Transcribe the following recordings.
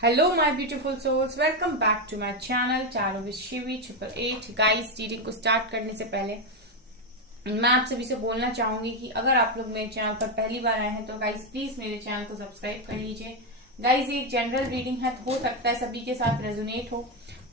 Hello my beautiful souls, welcome back to my channel चारों with Shivi 888। Guys, reading को start करने से पहले मैं आप सभी से बोलना चाहूंगी कि अगर आप लोग मेरे चैनल पर पहली बार आए हैं तो गाइस प्लीज मेरे चैनल को सब्सक्राइब कर लीजिए। गाइस, ये एक जनरल रीडिंग है, हो सकता है सभी के साथ रेजोनेट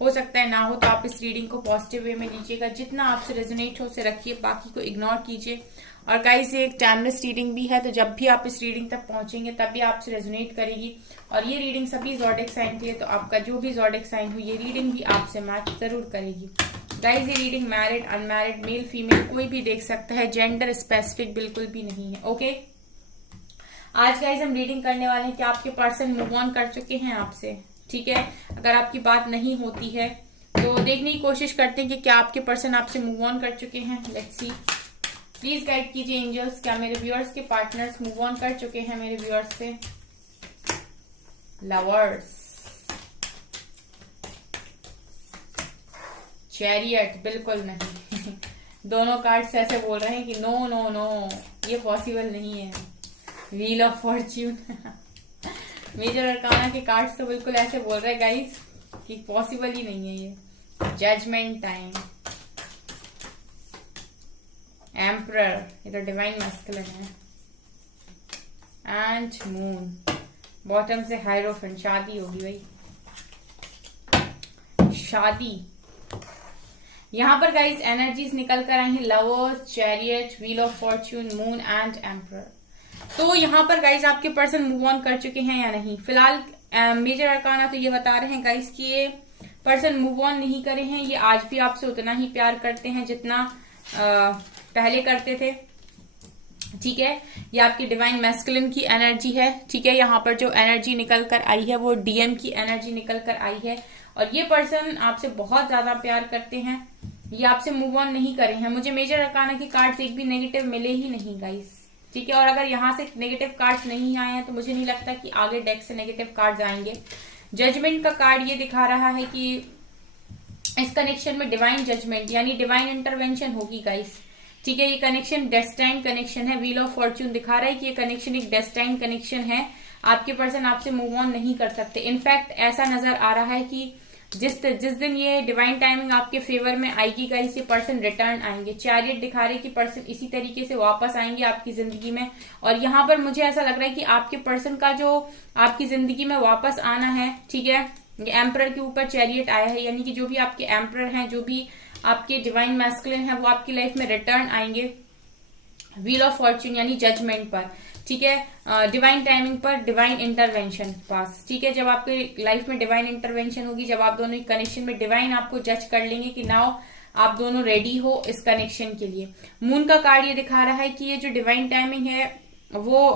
हो सकता है ना हो, तो आप इस रीडिंग को पॉजिटिव वे में लीजिएगा। जितना आपसे रेजोनेट हो उसे रखिए, बाकी को इग्नोर कीजिए। और गाइस, ये एक टाइमलेस रीडिंग भी है, तो जब भी आप इस रीडिंग तक पहुंचेंगे तब भी आपसे रेजोनेट करेगी। और ये रीडिंग सभी ज़ोडिएक साइन की है, तो आपका जो भी ज़ोडिएक साइन हो ये रीडिंग भी आपसे मैच जरूर करेगी। गाइस, ये reading married, unmarried, male female कोई भी देख सकता है, जेंडर स्पेसिफिक बिल्कुल भी नहीं है। ओके, आज गाइस हम रीडिंग करने वाले हैं कि आपके पर्सन मूव ऑन कर चुके हैं आपसे। ठीक है, अगर आपकी बात नहीं होती है तो देखने की कोशिश करते हैं कि क्या आपके पर्सन आपसे मूव ऑन कर चुके हैं। लेट्स सी, प्लीज गाइड कीजिए एंजल्स, क्या मेरे व्यूअर्स के पार्टनर्स मूव ऑन कर चुके हैं मेरे व्यूअर्स से। लवर्स, चैरियट, बिल्कुल नहीं। दोनों कार्ड्स ऐसे बोल रहे हैं कि नो नो नो, ये पॉसिबल नहीं है। Wheel of fortune, major arcana के कार्ड्स तो बिल्कुल ऐसे बोल रहे हैं गाइस कि पॉसिबल ही नहीं है ये। जजमेंट टाइम, एम्परर, ये तो डिवाइन मैस्कुलिन है, एंड मून, बॉटम से हायरोफेंट। शादी होगी भाई, शादी। यहां पर गाइस एनर्जीज निकल कर आई हैं, lovers, chariot, wheel of Fortune, moon and emperor. तो यहाँ पर गाइस आपके पर्सन मूव ऑन कर चुके हैं या नहीं। फिलहाल मेजर अरकाना तो ये बता रहे हैं गाइस कि ये पर्सन मूव ऑन नहीं करे हैं, ये आज भी आपसे उतना ही प्यार करते हैं जितना पहले करते थे। ठीक है, ये आपकी डिवाइन मैस्कुलिन की एनर्जी है। ठीक है, यहाँ पर जो एनर्जी निकल कर आई है वो डीएम की एनर्जी निकल कर आई है, और ये पर्सन आपसे बहुत ज्यादा प्यार करते हैं, ये आपसे मूव ऑन नहीं करे हैं। मुझे मेजर अरकाना के कार्ड्स एक भी नेगेटिव मिले ही नहीं गाइस। ठीक है, और अगर यहाँ से नेगेटिव कार्ड्स नहीं आए हैं तो मुझे नहीं लगता कि आगे डेक से नेगेटिव कार्ड्स आएंगे। जजमेंट का कार्ड ये दिखा रहा है कि इस कनेक्शन में डिवाइन जजमेंट यानी डिवाइन इंटरवेंशन होगी गाइस। ठीक है, ये कनेक्शन डेस्टाइन कनेक्शन है। व्हील ऑफ फॉर्च्यून दिखा रहा है कि ये कनेक्शन एक डेस्टाइन कनेक्शन है। आपके पर्सन आपसे मूव ऑन नहीं कर सकते। इनफैक्ट ऐसा नजर आ रहा है कि जिस दिन ये डिवाइन टाइमिंग आपके फेवर में आएगी गाइस, ये पर्सन रिटर्न आएंगे। चैरियट दिखा रहे कि पर्सन इसी तरीके से वापस आएंगे आपकी जिंदगी में। और यहाँ पर मुझे ऐसा लग रहा है कि आपके पर्सन का जो आपकी जिंदगी में वापस आना है, ठीक है, ये एम्परर के ऊपर चैरियट आया है, यानी कि जो भी आपके एम्परर हैं, जो भी आपके डिवाइन मैस्कुलिन है, वो आपकी लाइफ में रिटर्न आएंगे व्हील ऑफ फॉर्च्यून यानी जजमेंट पर। ठीक है, डिवाइन टाइमिंग पर, डिवाइन इंटरवेंशन पास। ठीक है, जब आपके लाइफ में डिवाइन इंटरवेंशन होगी, जब आप दोनों कनेक्शन में डिवाइन आपको जज कर लेंगे कि नाउ आप दोनों रेडी हो इस कनेक्शन के लिए। मून का कार्ड ये दिखा रहा है कि ये जो डिवाइन टाइमिंग है वो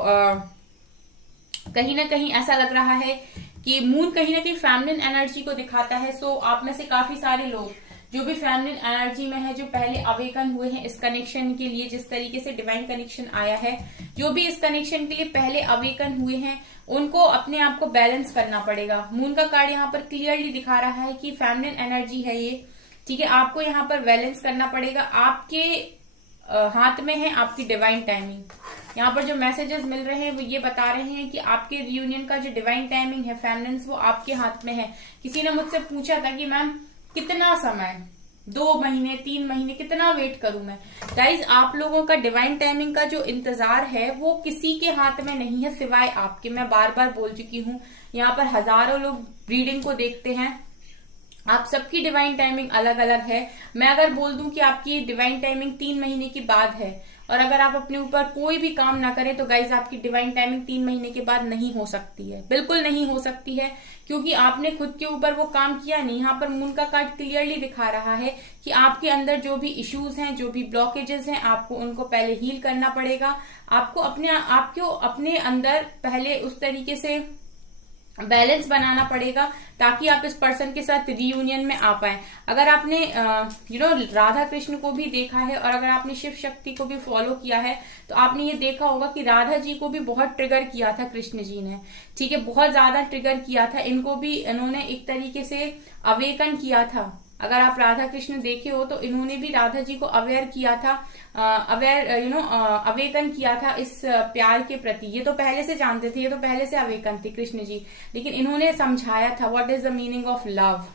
कहीं ना कहीं ऐसा लग रहा है कि मून कहीं ना कहीं फेमिनिन एनर्जी को दिखाता है। सो आप में से काफी सारे लोग जो भी फेमिनिन एनर्जी में है, जो पहले अवेकन हुए हैं इस कनेक्शन के लिए, जिस तरीके से डिवाइन कनेक्शन आया है, जो भी इस कनेक्शन के लिए पहले अवेकन हुए हैं उनको अपने आप को बैलेंस करना पड़ेगा। मून का कार्ड यहाँ पर क्लियरली दिखा रहा है कि फेमिनिन एनर्जी है ये। ठीक है, आपको यहाँ पर बैलेंस करना पड़ेगा। आपके हाथ में है आपकी डिवाइन टाइमिंग। यहाँ पर जो मैसेजेस मिल रहे हैं वो ये बता रहे हैं कि आपके रियूनियन का जो डिवाइन टाइमिंग है, फेमिनिन, वो आपके हाथ में है। किसी ने मुझसे पूछा था कि मैम कितना समय, 2 महीने, 3 महीने, कितना वेट करूं मैं। गाइज, आप लोगों का डिवाइन टाइमिंग का जो इंतजार है वो किसी के हाथ में नहीं है सिवाय आपके। मैं बार बार बोल चुकी हूँ, यहाँ पर हजारों लोग रीडिंग को देखते हैं, आप सबकी डिवाइन टाइमिंग अलग अलग है। मैं अगर बोल दूं कि आपकी डिवाइन टाइमिंग 3 महीने की बाद है, और अगर आप अपने ऊपर कोई भी काम ना करें तो गाइज आपकी डिवाइन टाइमिंग 3 महीने के बाद नहीं हो सकती है, बिल्कुल नहीं हो सकती है, क्योंकि आपने खुद के ऊपर वो काम किया नहीं। यहाँ पर मून का कार्ड क्लियरली दिखा रहा है कि आपके अंदर जो भी इश्यूज हैं, जो भी ब्लॉकेजेस हैं, आपको उनको पहले हील करना पड़ेगा। आपको अपने अंदर पहले उस तरीके से बैलेंस बनाना पड़ेगा ताकि आप इस पर्सन के साथ रियूनियन में आ पाए। अगर आपने राधा कृष्ण को भी देखा है, और अगर आपने शिव शक्ति को भी फॉलो किया है, तो आपने ये देखा होगा कि राधा जी को भी बहुत ट्रिगर किया था कृष्ण जी ने। ठीक है, बहुत ज्यादा ट्रिगर किया था इनको भी, इन्होंने एक तरीके से अवेकन किया था अगर आप राधा कृष्ण देखे हो तो इन्होंने भी राधा जी को अवेयर किया था, अवेकन किया था इस प्यार के प्रति। ये तो पहले से जानते थे, ये तो पहले से अवेकन थे कृष्ण जी, लेकिन इन्होंने समझाया था what is the meaning of love.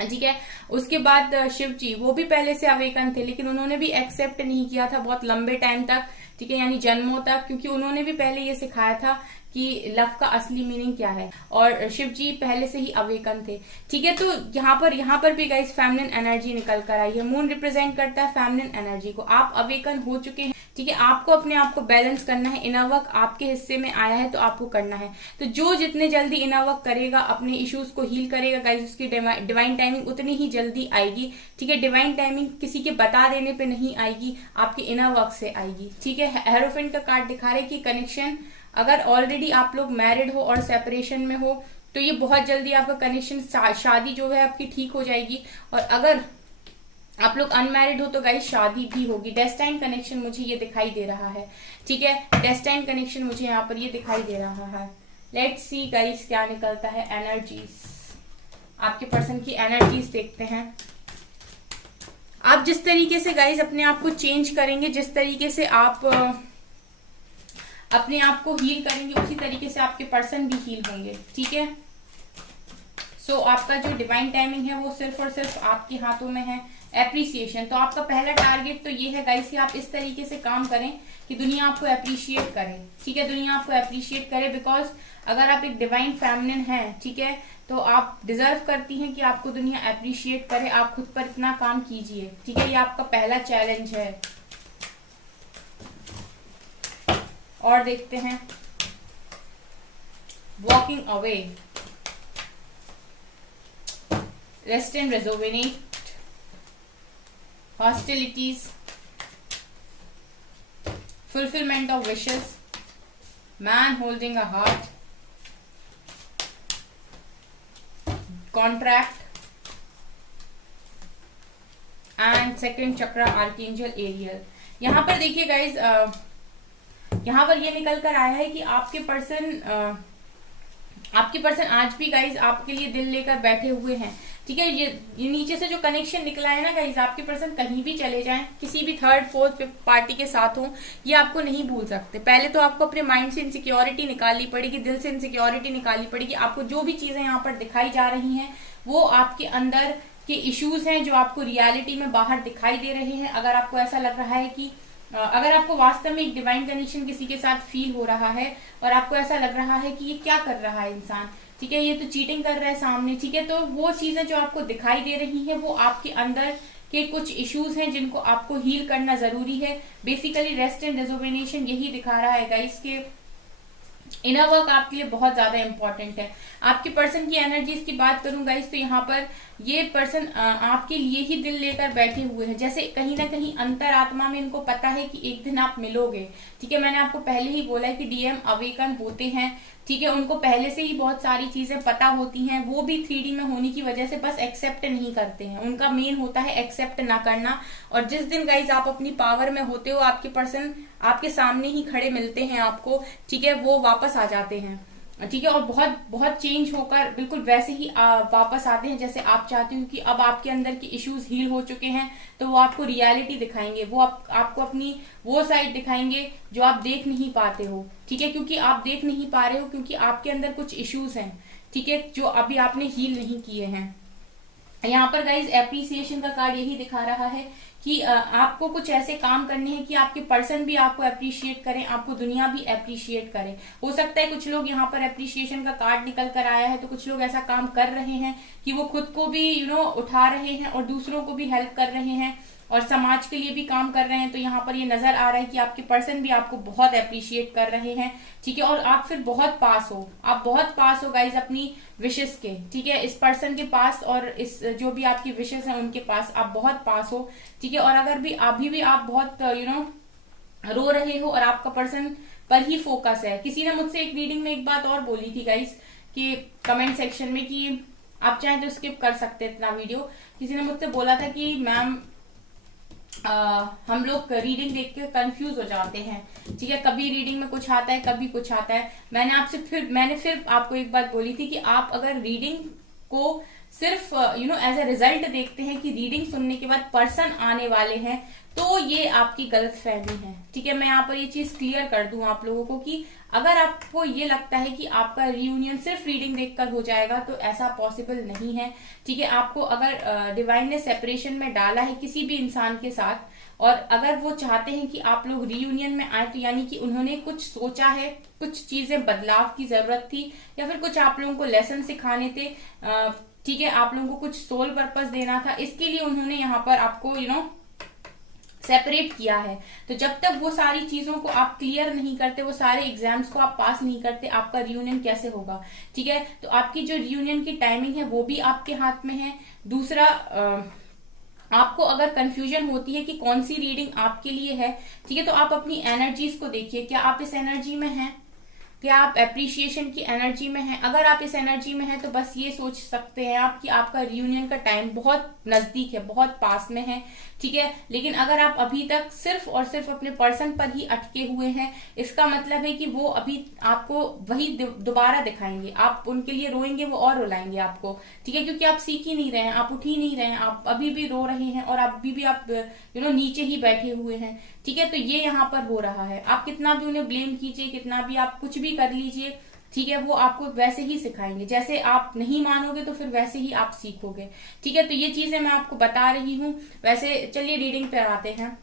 ठीक है, उसके बाद शिव जी वो भी पहले से अवेकन थे, लेकिन उन्होंने भी एक्सेप्ट नहीं किया था बहुत लंबे टाइम तक। ठीक है, यानी जन्मों तक, क्योंकि उन्होंने भी पहले ये सिखाया था कि लव का असली मीनिंग क्या है, और शिव जी पहले से ही अवेकन थे। ठीक है, तो यहाँ पर भी गाइस फेमिनिन एनर्जी निकल कर आई है। मून रिप्रेजेंट करता है फेमिनिन एनर्जी को। आप अवेकन हो चुके हैं। ठीक है, आपको अपने आप को बैलेंस करना है। इनर वर्क आपके हिस्से में आया है तो आपको करना है। तो जो जितने जल्दी इनर वर्क करेगा, अपने इश्यूज को हील करेगा गाइस, उसकी डिवाइन टाइमिंग उतनी ही जल्दी आएगी। ठीक है, डिवाइन टाइमिंग किसी के बता देने पे नहीं आएगी, आपके इनर वर्क से आएगी। ठीक है, हेरोफेंट का कार्ड दिखा रहे कि कनेक्शन, अगर ऑलरेडी आप लोग मैरिड हो और सेपरेशन में हो तो ये बहुत जल्दी आपका कनेक्शन, शादी जो है आपकी ठीक हो जाएगी। और अगर आप लोग अनमैरिड हो तो गाइस शादी भी होगी। डेस्टाइन कनेक्शन मुझे ये दिखाई दे रहा है। ठीक है, डेस्टाइन कनेक्शन मुझे यहाँ पर ये दिखाई दे रहा है। लेट्स सी गाइस क्या निकलता है। एनर्जीज, आपके पर्सन की एनर्जीज देखते हैं। आप जिस तरीके से गाइस अपने आप को चेंज करेंगे, जिस तरीके से आप अपने आप को हील करेंगे, उसी तरीके से आपके पर्सन भी हील होंगे। ठीक है, सो आपका जो डिवाइन टाइमिंग है वो सिर्फ और सिर्फ आपके हाथों में है। एप्रिसिएशन, तो आपका पहला टारगेट तो ये है गाइस कि आप इस तरीके से काम करें कि दुनिया आपको अप्रिशिएट करे। ठीक है, दुनिया आपको अप्रिशिएट करे, बिकॉज अगर आप एक डिवाइन फेमिनिन हैं, ठीक है, तो आप डिजर्व करती हैं कि आपको दुनिया अप्रिशिएट करे। आप खुद पर इतना काम कीजिए। ठीक है, ये आपका पहला चैलेंज है। और देखते हैं walking away, rest and rejuvenate, hostilities, fulfillment of wishes, man holding a heart, contract, and second chakra archangel Ariel। यहाँ पर देखिए गाइज, यहाँ पर ये निकल कर आया है कि आपके पर्सन आज भी गाइज आपके लिए दिल लेकर बैठे हुए हैं। ठीक है, ये नीचे से जो कनेक्शन निकला है ना गाइज, आपके पर्सन कहीं भी चले जाएं, किसी भी थर्ड फोर्थ फिफ्थ पार्टी के साथ हो, ये आपको नहीं भूल सकते। पहले तो आपको अपने माइंड से इनसिक्योरिटी निकालनी पड़ेगी, दिल से इनसिक्योरिटी निकालनी पड़ेगी। आपको जो भी चीजें यहाँ पर दिखाई जा रही हैं वो आपके अंदर के इश्यूज हैं जो आपको रियलिटी में बाहर दिखाई दे रहे हैं। अगर आपको ऐसा लग रहा है कि अगर आपको वास्तव में एक डिवाइन कनेक्शन किसी के साथ फील हो रहा है और आपको ऐसा लग रहा है कि ये क्या कर रहा है इंसान, ठीक है, ये तो चीटिंग कर रहा है सामने, ठीक है, तो वो चीजें जो आपको दिखाई दे रही हैं वो आपके अंदर के कुछ इश्यूज हैं जिनको आपको हील करना जरूरी है। बेसिकली रेस्ट एंड रिजुवेनेशन यही दिखा रहा है गाइस के इनर वर्क आपके लिए बहुत ज्यादा इंपॉर्टेंट है। आपके पर्सन की एनर्जीज की बात करूं गाइस तो यहाँ पर ये पर्सन आपके लिए ही दिल लेकर बैठे हुए हैं। जैसे कहीं ना कहीं अंतरात्मा में इनको पता है कि एक दिन आप मिलोगे। ठीक है, मैंने आपको पहले ही बोला है कि डीएम अवेकन होते हैं। ठीक है, उनको पहले से ही बहुत सारी चीजें पता होती हैं। वो भी 3D में होने की वजह से बस एक्सेप्ट नहीं करते हैं। उनका मेन होता है एक्सेप्ट ना करना। और जिस दिन गाइज आप अपनी पावर में होते हो, आपके पर्सन आपके सामने ही खड़े मिलते हैं आपको। ठीक है, वो वापस आ जाते हैं। ठीक है, और बहुत बहुत चेंज होकर बिल्कुल वैसे ही वापस आते हैं जैसे आप चाहते हो, कि अब आपके अंदर के इश्यूज हील हो चुके हैं। तो वो आपको रियलिटी दिखाएंगे, वो आपको अपनी वो साइड दिखाएंगे जो आप देख नहीं पाते हो। ठीक है, क्योंकि आप देख नहीं पा रहे हो क्योंकि आपके अंदर कुछ इश्यूज हैं। ठीक है, जो अभी आपने हील नहीं किए हैं। यहाँ पर गाइज एप्रिसिएशन का कार्ड यही दिखा रहा है कि आपको कुछ ऐसे काम करने हैं कि आपके पर्सन भी आपको अप्रिशिएट करें, आपको दुनिया भी अप्रिशिएट करे। हो सकता है कुछ लोग यहाँ पर अप्रिशिएशन का कार्ड निकल कर आया है तो कुछ लोग ऐसा काम कर रहे हैं कि वो खुद को भी उठा रहे हैं और दूसरों को भी हेल्प कर रहे हैं और समाज के लिए भी काम कर रहे हैं। तो यहाँ पर ये नजर आ रहा है कि आपके पर्सन भी आपको बहुत अप्रिशिएट कर रहे हैं। ठीक है, और आप फिर बहुत पास हो, आप बहुत पास हो गाइज अपनी विशेष के। ठीक है, इस पर्सन के पास और इस जो भी आपकी विशेष हैं उनके पास आप बहुत पास हो। ठीक है, और अगर भी अभी भी आप बहुत रो रहे हो और आपका पर्सन पर ही फोकस है। किसी ने मुझसे एक रीडिंग में एक बात और बोली थी गाइज कि कमेंट सेक्शन में कि आप चाहें तो स्किप कर सकते हैं इतना वीडियो। किसी ने मुझसे बोला था कि मैम हम लोग रीडिंग देख के कंफ्यूज हो जाते हैं। ठीक है, कभी रीडिंग में कुछ आता है, कभी कुछ आता है। मैंने फिर आपको एक बात बोली थी कि आप अगर रीडिंग को सिर्फ एज ए रिजल्ट देखते हैं कि रीडिंग सुनने के बाद पर्सन आने वाले हैं, तो ये आपकी गलत फहमी है। ठीक है, मैं यहाँ पर ये चीज क्लियर कर दूं आप लोगों को कि अगर आपको ये लगता है कि आपका रियूनियन सिर्फ रीडिंग देखकर हो जाएगा तो ऐसा पॉसिबल नहीं है। ठीक है, आपको अगर डिवाइन ने सेपरेशन में डाला है किसी भी इंसान के साथ, और अगर वो चाहते हैं कि आप लोग रियूनियन में आए, तो यानी कि उन्होंने कुछ सोचा है, कुछ चीजें बदलाव की जरूरत थी, या फिर कुछ आप लोगों को लेसन सिखाने थे। ठीक है, आप लोगों को कुछ सोल पर्पस देना था, इसके लिए उन्होंने यहाँ पर आपको सेपरेट किया है। तो जब तक वो सारी चीजों को आप क्लियर नहीं करते, वो सारे एग्जाम्स को आप पास नहीं करते, आपका रियूनियन कैसे होगा। ठीक है, तो आपकी जो रियूनियन की टाइमिंग है वो भी आपके हाथ में है। दूसरा, आपको अगर कंफ्यूजन होती है कि कौन सी रीडिंग आपके लिए है, ठीक है, तो आप अपनी एनर्जीज को देखिए, क्या आप इस एनर्जी में हैं, क्या आप एप्रिशिएशन की एनर्जी में हैं। अगर आप इस एनर्जी में हैं तो बस ये सोच सकते हैं आप कि आपका रियूनियन का टाइम बहुत नजदीक है, बहुत पास में है। ठीक है, लेकिन अगर आप अभी तक सिर्फ और सिर्फ अपने पर्सन पर ही अटके हुए हैं, इसका मतलब है कि वो अभी आपको वही दोबारा दिखाएंगे, आप उनके लिए रोएंगे, वो और रुलाएंगे आपको। ठीक है, क्योंकि आप सीख ही नहीं रहे हैं, आप उठ ही नहीं रहे हैं, आप अभी भी रो रहे हैं, और अभी भी आप नीचे ही बैठे हुए हैं। ठीक है, तो ये यहाँ पर हो रहा है। आप कितना भी उन्हें ब्लेम कीजिए, कितना भी आप कुछ भी कर लीजिए, ठीक है, वो आपको वैसे ही सिखाएंगे। जैसे आप नहीं मानोगे तो फिर वैसे ही आप सीखोगे। ठीक है, तो ये चीजें मैं आपको बता रही हूँ। वैसे चलिए रीडिंग पे आते हैं।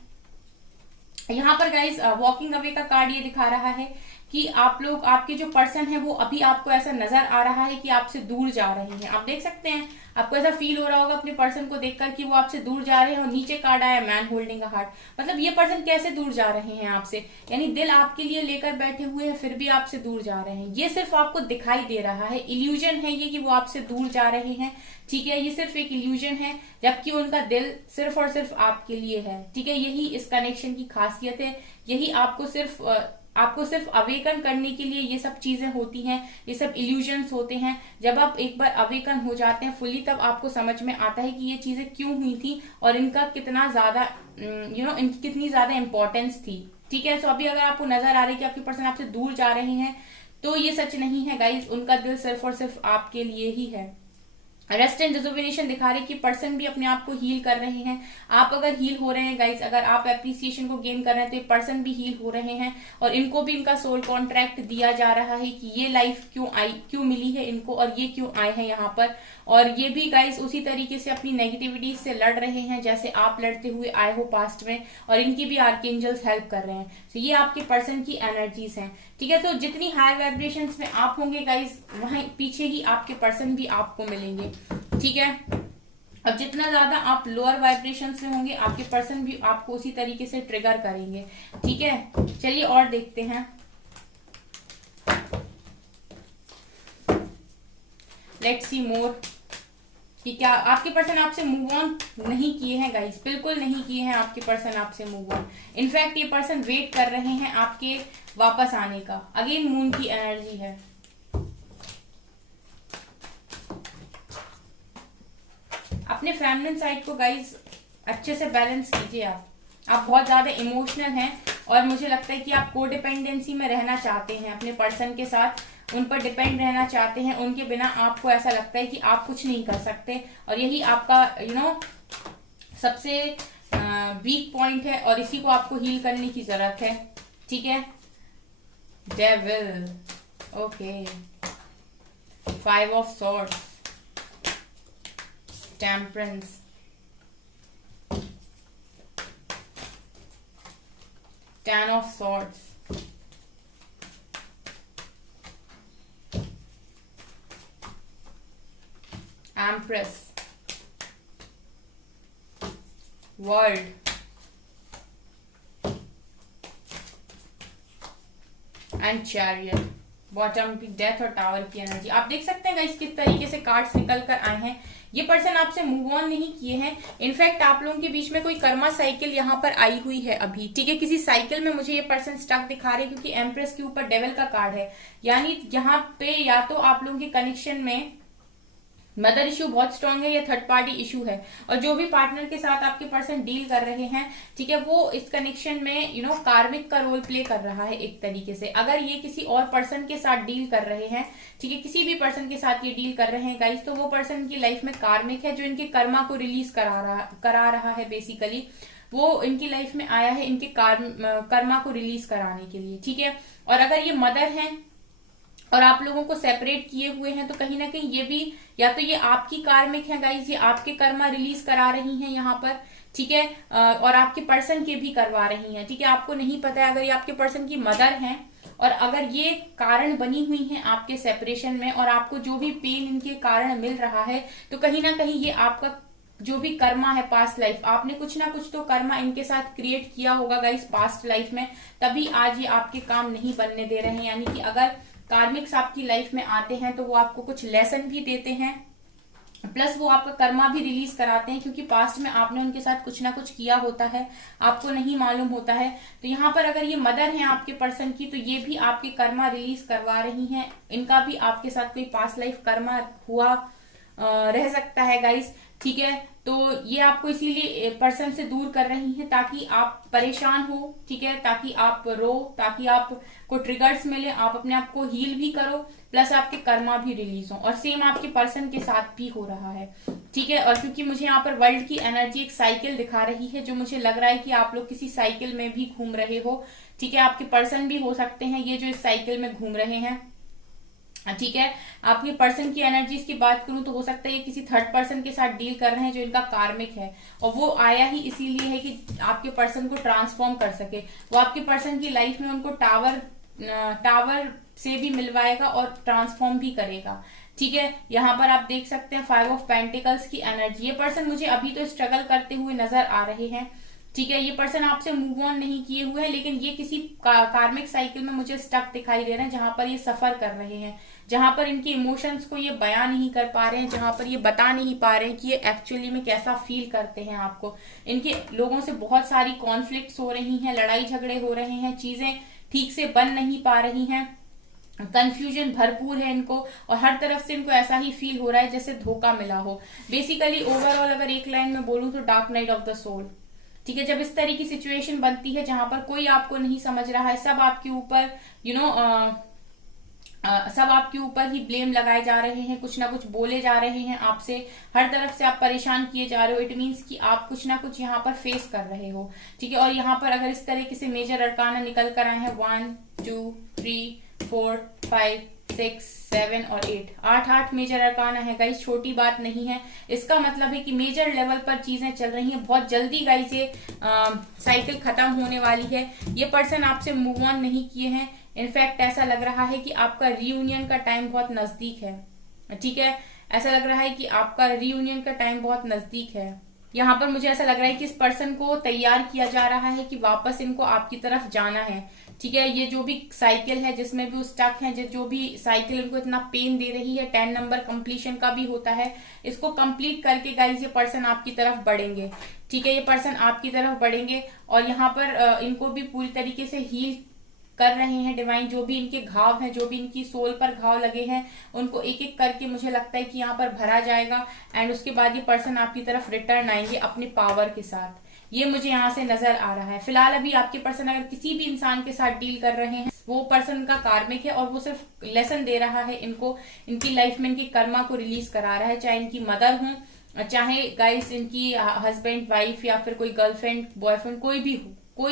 यहाँ पर गाइस वॉकिंग अवे का कार्ड ये दिखा रहा है कि आप लोग, आपके जो पर्सन है वो अभी आपको ऐसा नजर आ रहा है कि आपसे दूर जा रहे हैं। आप देख सकते हैं, आपको ऐसा फील हो रहा होगा अपने पर्सन को देखकर कि वो आपसे दूर जा रहे हैं। और नीचे कार्ड आया मैन होल्डिंग अ हार्ट, मतलब ये पर्सन कैसे दूर जा रहे हैं आपसे, यानी दिल आपके लिए लेकर बैठे हुए हैं, फिर भी आपसे दूर जा रहे हैं। ये सिर्फ आपको दिखाई दे रहा है, इल्यूजन है ये कि वो आपसे दूर जा रहे हैं। ठीक है, ये सिर्फ एक इल्यूजन है, जबकि उनका दिल सिर्फ और सिर्फ आपके लिए है। ठीक है, यही इस कनेक्शन की खासियत है, यही आपको सिर्फ अवेकन करने के लिए ये सब चीजें होती हैं, ये सब इल्यूजन्स होते हैं। जब आप एक बार अवेकन हो जाते हैं फुली, तब आपको समझ में आता है कि ये चीजें क्यों हुई थी और इनका कितना ज्यादा इनकी कितनी ज्यादा इंपॉर्टेंस थी। ठीक है, तो अभी अगर आपको नजर आ रही है कि आपके पर्सन आपसे दूर जा रहे हैं, तो ये सच नहीं है गाइज, उनका दिल सिर्फ और सिर्फ आपके लिए ही है। रेस्ट एंड रिजुविनेशन दिखा रहे कि पर्सन भी अपने आप को हील कर रहे हैं। आप अगर हील हो रहे हैं गाइस, अगर आप एप्रिसिएशन को गेन कर रहे हैं, तो ये पर्सन भी हील हो रहे हैं, और इनको भी इनका सोल कॉन्ट्रैक्ट दिया जा रहा है कि ये लाइफ क्यों मिली है इनको, और ये क्यों आए हैं यहाँ पर। और ये भी गाइस उसी तरीके से अपनी नेगेटिविटी से लड़ रहे हैं जैसे आप लड़ते हुए आए हो पास्ट में, और इनकी भी आर्कएंजल्स हेल्प कर रहे हैं। तो ये आपके पर्सन की एनर्जीज हैं। ठीक है, तो जितनी हायर वाइब्रेशंस में आप होंगे गाइस, वहीं पीछे ही आपके पर्सन भी आपको मिलेंगे। ठीक है, अब जितना ज्यादा आप लोअर वाइब्रेशंस में होंगे, आपके पर्सन भी आपको उसी तरीके से ट्रिगर करेंगे। ठीक है, चलिए और देखते हैं। लेट्स सी मोर कि क्या आपके पर्सन आपसे मूव ऑन नहीं किए हैं गाइस, बिल्कुल नहीं किए हैं आपके पर्सन आपसे मूव ऑन। इनफैक्ट ये पर्सन वेट कर रहे हैं आपके वापस आने का। अगेन मून की एनर्जी है। अपने फेमिनिन साइड को गाइस अच्छे से बैलेंस कीजिए। आप बहुत ज्यादा इमोशनल हैं, और मुझे लगता है कि आप कोडिपेंडेंसी में रहना चाहते हैं अपने पर्सन के साथ, उन पर डिपेंड रहना चाहते हैं। उनके बिना आपको ऐसा लगता है कि आप कुछ नहीं कर सकते, और यही आपका सबसे वीक पॉइंट है, और इसी को आपको हील करने की जरूरत है। ठीक है, devil, okay, 5 of swords, temperance, Ten of Swords, Empress, World, and chariot. Bottom की डेथ और टावर की एनर्जी आप देख सकते हैं गाइस किस तरीके से कार्ड्स निकल कर आए हैं। ये पर्सन आपसे मूव ऑन नहीं किए हैं। इनफैक्ट आप लोगों के बीच में कोई कर्मा साइकिल यहाँ पर आई हुई है अभी। ठीक है, किसी साइकिल में मुझे ये पर्सन स्टक दिखा रहे हैं, क्योंकि एम्प्रेस के ऊपर डेविल का कार्ड है। यानी यहाँ पे या तो आप लोगों के कनेक्शन में मदर इश्यू बहुत स्ट्रांग है, या थर्ड पार्टी इश्यू है। और जो भी पार्टनर के साथ आपके पर्सन डील कर रहे हैं, ठीक है, वो इस कनेक्शन में कार्मिक का रोल प्ले कर रहा है एक तरीके से। अगर ये किसी और पर्सन के साथ डील कर रहे हैं, ठीक है, किसी भी पर्सन के साथ ये डील कर रहे हैं गाइस, तो वो पर्सन की लाइफ में कार्मिक है, जो इनके कर्मा को रिलीज करा रहा है। बेसिकली वो इनकी लाइफ में आया है इनके कर्मा को रिलीज कराने के लिए, ठीक है। और अगर ये मदर है और आप लोगों को सेपरेट किए हुए हैं, तो कहीं ना कहीं ये भी, या तो ये आपकी कार्मिक है गाइस, ये आपके कर्मा रिलीज करा रही हैं यहाँ पर, ठीक है, और आपके पर्सन के भी करवा रही हैं, ठीक है। आपको नहीं पता है, अगर ये आपके पर्सन की मदर हैं और अगर ये कारण बनी हुई हैं आपके सेपरेशन में, और आपको जो भी पेन इनके कारण मिल रहा है, तो कहीं ना कहीं ये आपका जो भी कर्मा है पास्ट लाइफ, आपने कुछ ना कुछ तो कर्मा इनके साथ क्रिएट किया होगा गाइस पास्ट लाइफ में, तभी आज ये आपके काम नहीं बनने दे रहे हैं। यानी कि अगर कार्मिक्स आपकी लाइफ में आते हैं तो वो आपको कुछ लेसन भी देते हैं, प्लस वो आपका कर्मा भी रिलीज कराते हैं, क्योंकि पास्ट में आपने उनके साथ कुछ ना कुछ किया होता है, आपको नहीं मालूम होता है। तो यहाँ पर अगर ये मदर है आपके पर्सन की, तो ये भी आपके कर्मा रिलीज करवा रही हैं, इनका भी आपके साथ कोई पास्ट लाइफ कर्मा हुआ रह सकता है गाइस, ठीक है। तो ये आपको इसीलिए पर्सन से दूर कर रही हैं, ताकि आप परेशान हो, ठीक है, ताकि आप रो, ताकि आपको ट्रिगर्स मिले, आप अपने आप को हील भी करो, प्लस आपके कर्मा भी रिलीज हो। और सेम आपके पर्सन के साथ भी हो रहा है, ठीक है। और क्योंकि मुझे यहाँ पर वर्ल्ड की एनर्जी एक साइकिल दिखा रही है, जो मुझे लग रहा है कि आप लोग किसी साइकिल में भी घूम रहे हो, ठीक है। आपके पर्सन भी हो सकते हैं ये जो इस साइकिल में घूम रहे हैं, ठीक है। आपके पर्सन की एनर्जीज की बात करूं तो हो सकता है ये किसी थर्ड पर्सन के साथ डील कर रहे हैं जो इनका कार्मिक है, और वो आया ही इसीलिए है कि आपके पर्सन को ट्रांसफॉर्म कर सके। वो आपके पर्सन की लाइफ में उनको टावर से भी मिलवाएगा और ट्रांसफॉर्म भी करेगा, ठीक है। यहाँ पर आप देख सकते हैं 5 ऑफ पेंटिकल्स की एनर्जी। ये पर्सन मुझे अभी तो स्ट्रगल करते हुए नजर आ रहे हैं, ठीक है। ये पर्सन आपसे मूव ऑन नहीं किए हुए हैं, लेकिन ये किसी कार्मिक साइकिल में मुझे स्टक दिखाई दे रहे हैं, जहां पर ये सफर कर रहे हैं, जहां पर इनके इमोशंस को ये बयां नहीं कर पा रहे हैं, जहां पर ये बता नहीं पा रहे हैं कि ये एक्चुअली में कैसा फील करते हैं आपको। इनके लोगों से बहुत सारी कॉन्फ्लिक्ट्स हो रही हैं, लड़ाई झगड़े हो रहे हैं, चीजें ठीक से बन नहीं पा रही हैं, कंफ्यूजन भरपूर है इनको, और हर तरफ से इनको ऐसा ही फील हो रहा है जैसे धोखा मिला हो। बेसिकली ओवरऑल अगर एक लाइन में बोलूं तो dark night of the soul, ठीक है। जब इस तरह की सिचुएशन बनती है जहां पर कोई आपको नहीं समझ रहा है, सब आपके ऊपर सब आपके ऊपर ही ब्लेम लगाए जा रहे हैं, कुछ ना कुछ बोले जा रहे हैं आपसे, हर तरफ से आप परेशान किए जा रहे हो, इट मीन्स कि आप कुछ ना कुछ यहाँ पर फेस कर रहे हो, ठीक है। और यहाँ पर अगर इस तरीके से मेजर अरकाना निकल कर आए हैं 1 2 3 4 5 6 7 और 8 मेजर अरकाना है गाइस, छोटी बात नहीं है। इसका मतलब है कि मेजर लेवल पर चीजें चल रही हैं, बहुत जल्दी गाइस ये साइकिल खत्म होने वाली है। ये पर्सन आपसे मूव ऑन नहीं किए हैं, इनफैक्ट ऐसा लग रहा है कि आपका रीयूनियन का टाइम बहुत नजदीक है, ठीक है। ऐसा लग रहा है कि आपका रीयूनियन का टाइम बहुत नजदीक है। यहाँ पर मुझे ऐसा लग रहा है कि इस पर्सन को तैयार किया जा रहा है कि वापस इनको आपकी तरफ जाना है, ठीक है। ये जो भी साइकिल है जिसमें भी स्टक है, जो भी साइकिल इनको इतना पेन दे रही है, 10 नंबर कंप्लीशन का भी होता है, इसको कंप्लीट करके गाइस ये पर्सन आपकी तरफ बढ़ेंगे, ठीक है। ये पर्सन आपकी तरफ बढ़ेंगे और यहाँ पर इनको भी पूरी तरीके से हील कर रहे हैं डिवाइन। जो भी इनके घाव हैं, जो भी इनकी सोल पर घाव लगे हैं, उनको एक एक करके मुझे लगता है कि यहाँ पर भरा जाएगा, एंड उसके बाद ये पर्सन आपकी तरफ रिटर्न आएंगे अपने पावर के साथ। ये मुझे यहाँ से नजर आ रहा है। फिलहाल अभी आपके पर्सन अगर किसी भी इंसान के साथ डील कर रहे हैं, वो पर्सन का कार्मिक है और वो सिर्फ लेसन दे रहा है इनको, इनकी लाइफ में इनकी कर्मा को रिलीज करा रहा है, चाहे इनकी मदर हो, चाहे गाइस इनकी हस्बैंड वाइफ या फिर कोई गर्लफ्रेंड बॉयफ्रेंड, कोई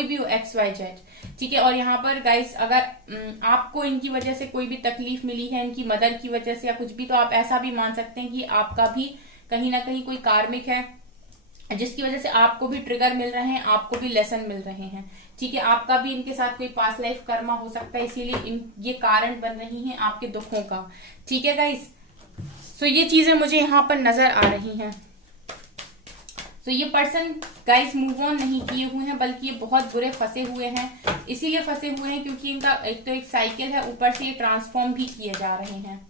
भी हो, XYZ, ठीक है। और यहाँ पर गाइस अगर आपको इनकी वजह से कोई भी तकलीफ मिली है, इनकी मदर की वजह से या कुछ भी, तो आप ऐसा भी मान सकते हैं कि आपका भी कहीं ना कहीं कोई कार्मिक है, जिसकी वजह से आपको भी ट्रिगर मिल रहे हैं, आपको भी लेसन मिल रहे हैं, ठीक है। आपका भी इनके साथ कोई पास्ट लाइफ कर्मा हो सकता है, इसीलिए ये कारण बन रही हैं आपके दुखों का, ठीक है गाइस। सो ये चीजें मुझे यहाँ पर नजर आ रही हैं। तो ये पर्सन गाइस मूव ऑन नहीं किए हुए हैं, बल्कि ये बहुत बुरे फंसे हुए हैं। इसीलिए फंसे हुए हैं क्योंकि इनका एक तो एक साइकिल है, ऊपर से ये ट्रांसफॉर्म भी किए जा रहे हैं।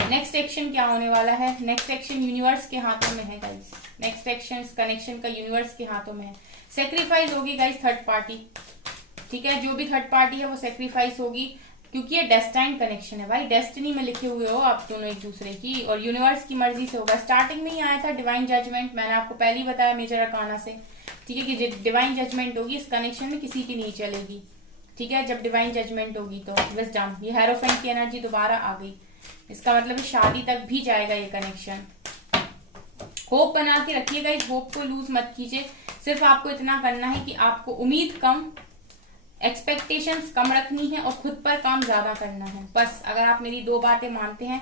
नेक्स्ट एक्शन क्या होने वाला है? नेक्स्ट एक्शन यूनिवर्स के हाथों में है गाइस। नेक्स्ट एक्शन इस कनेक्शन का यूनिवर्स के हाथों में है। सेक्रीफाइस होगी गाइस थर्ड पार्टी, ठीक है। जो भी थर्ड पार्टी है वो सेक्रीफाइस होगी, क्योंकि ये डेस्टाइन कनेक्शन है भाई, डेस्टिनी में लिखे हुए हो आप दोनों एक दूसरे की, और यूनिवर्स की मर्जी से होगा। स्टार्टिंग में ही आया था डिवाइन जजमेंट, मैंने आपको पहले ही बताया मेजर अरकाना से, ठीक है, कि डिवाइन जजमेंट होगी इस कनेक्शन में किसी की नहीं चलेगी, ठीक है, जब डिवाइन जजमेंट होगी तो विजडम, ये हेरोफेंट की एनर्जी दोबारा आ गई, इसका मतलब शादी तक भी जाएगा ये कनेक्शन। होप बना के रखिएगा, इस होप को लूज मत कीजिए, सिर्फ आपको इतना करना है कि आपको उम्मीद कम, एक्सपेक्टेशंस कम रखनी है और खुद पर काम ज्यादा करना है, बस। अगर आप मेरी 2 बातें मानते हैं,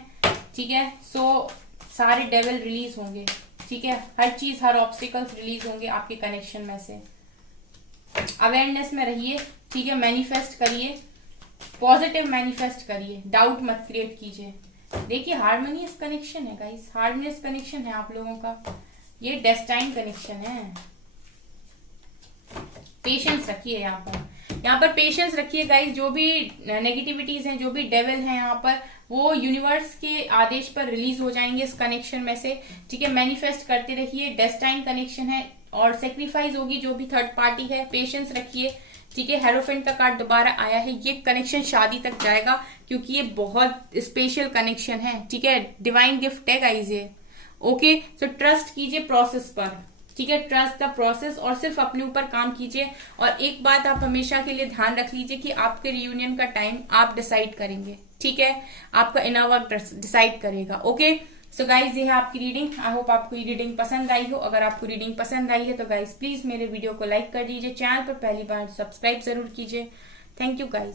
ठीक है, सो सारे डेविल रिलीज होंगे, ठीक है, हर चीज, हर ऑब्स्टिकल्स रिलीज होंगे आपके कनेक्शन में से। अवेयरनेस में रहिए, ठीक है, मैनिफेस्ट करिए, पॉजिटिव मैनिफेस्ट करिए, डाउट मत क्रिएट कीजिए। देखिए हार्मोनियस कनेक्शन है गाइस, हार्मोनियस कनेक्शन है आप लोगों का, ये डेस्टाइन कनेक्शन है। पेशेंस रखिए यहाँ पर पेशेंस रखिए गाइस। जो भी नेगेटिविटीज हैं, जो भी डेविल हैं यहाँ पर, वो यूनिवर्स के आदेश पर रिलीज हो जाएंगे इस कनेक्शन में से, ठीक है। मैनिफेस्ट करते रहिए, डेस्टाइन कनेक्शन है और सेक्रीफाइस होगी जो भी थर्ड पार्टी है, पेशेंस रखिए, ठीक है। हेरोफेंट का कार्ड दोबारा आया है, ये कनेक्शन शादी तक जाएगा क्योंकि ये बहुत स्पेशल कनेक्शन है, ठीक है, डिवाइन गिफ्ट है गाइस ये, ओके। सो ट्रस्ट कीजिए प्रोसेस पर, ठीक है, ट्रस्ट द प्रोसेस, और सिर्फ अपने ऊपर काम कीजिए। और एक बात आप हमेशा के लिए ध्यान रख लीजिए कि आपके रियूनियन का टाइम आप डिसाइड करेंगे, ठीक है, आपका इनर वर्क डिसाइड करेगा, ओके। सो गाइज ये है आपकी रीडिंग, आई होप आपको ये रीडिंग पसंद आई हो। अगर आपको रीडिंग पसंद आई है तो गाइज प्लीज मेरे वीडियो को लाइक कर दीजिए, चैनल पर पहली बार सब्सक्राइब जरूर कीजिए। Thank you guys.